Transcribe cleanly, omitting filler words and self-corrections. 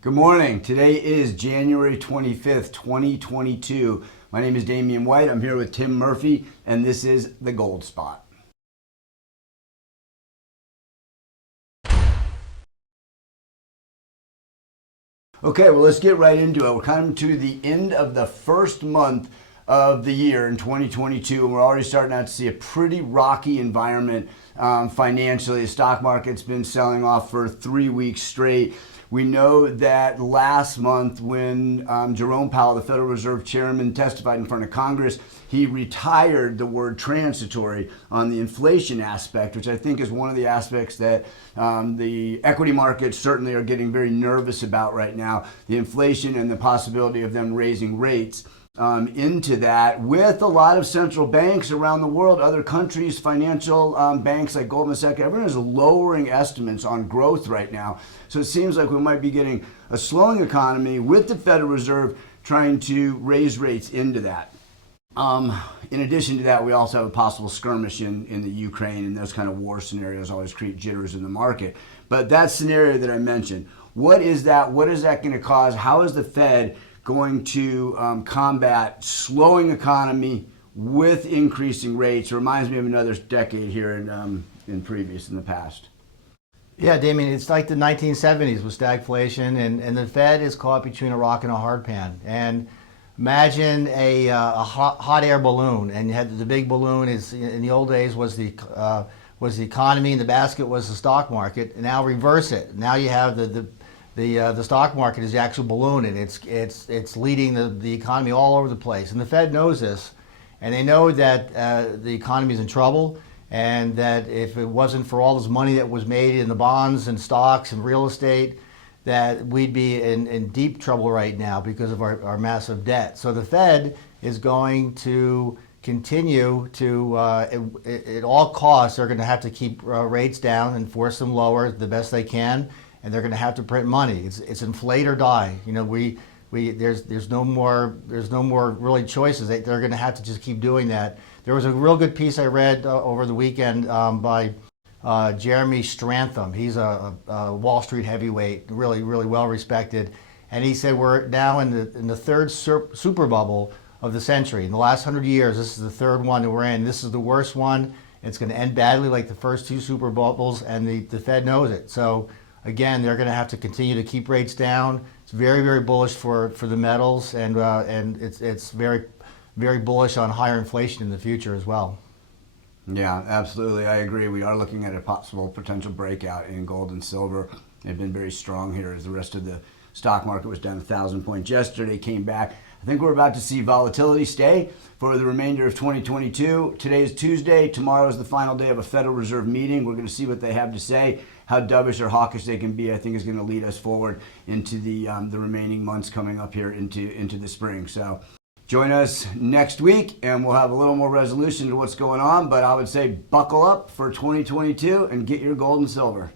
Good morning. Today is January 25th, 2022. My name is Damian White. I'm here with Tim Murphy, and this is The Gold Spot. Okay, well, let's get right into it. We're coming to the end of the first month of the year in 2022, and we're already starting out to see a pretty rocky environment financially. The stock market's been selling off for 3 weeks straight. We know that last month when Jerome Powell, the Federal Reserve Chairman, testified in front of Congress, he retired the word transitory on the inflation aspect, which I think is one of the aspects that the equity markets certainly are getting very nervous about right now, the inflation and the possibility of them raising rates. Into that with a lot of central banks around the world, other countries, financial banks like Goldman Sachs, everyone is lowering estimates on growth right now. So it seems like we might be getting a slowing economy with the Federal Reserve trying to raise rates into that. In addition to that, we also have a possible skirmish in the Ukraine, and those kind of war scenarios always create jitters in the market. But that scenario that I mentioned, what is that? What is that going to cause? How is the Fed going to combat slowing economy with increasing rates? It reminds me of another decade here in the past. Yeah, Damien, it's like the 1970s with stagflation, and the Fed is caught between a rock and a hard pan. And imagine a hot air balloon, and you had the big balloon is in the old days was the economy, and the basket was the stock market. And now reverse it. Now you have the stock market is the actual balloon, and it's leading the economy all over the place. And the Fed knows this, and they know that the economy is in trouble, and that if it wasn't for all this money that was made in the bonds and stocks and real estate, that we'd be in deep trouble right now because of our massive debt. So the Fed is going to continue to, at all costs, they're going to have to keep rates down and force them lower the best they can. And they're going to have to print money. It's inflate or die. You know, there's no more really choices. They're going to have to just keep doing that. There was a real good piece I read over the weekend by Jeremy Strantham. He's a Wall Street heavyweight, really well respected, and he said we're now in the third superbubble of the century. In the last 100 years, this is the third one that we're in. This is the worst one. It's going to end badly, like the first two super bubbles, and the Fed knows it. So again, they're going to have to continue to keep rates down. It's very bullish for the metals, and it's very bullish on higher inflation in the future as well. Yeah, absolutely. I agree. We are looking at a possible potential breakout in gold and silver. They've been very strong here as the rest of the stock market was down 1,000 points yesterday, came back. I think we're about to see volatility stay for the remainder of 2022. Today is Tuesday. Tomorrow is the final day of a Federal Reserve meeting. We're going to see what they have to say. How dovish or hawkish they can be, I think, is going to lead us forward into the remaining months coming up here into the spring. So join us next week, and we'll have a little more resolution to what's going on. But I would say buckle up for 2022 and get your gold and silver.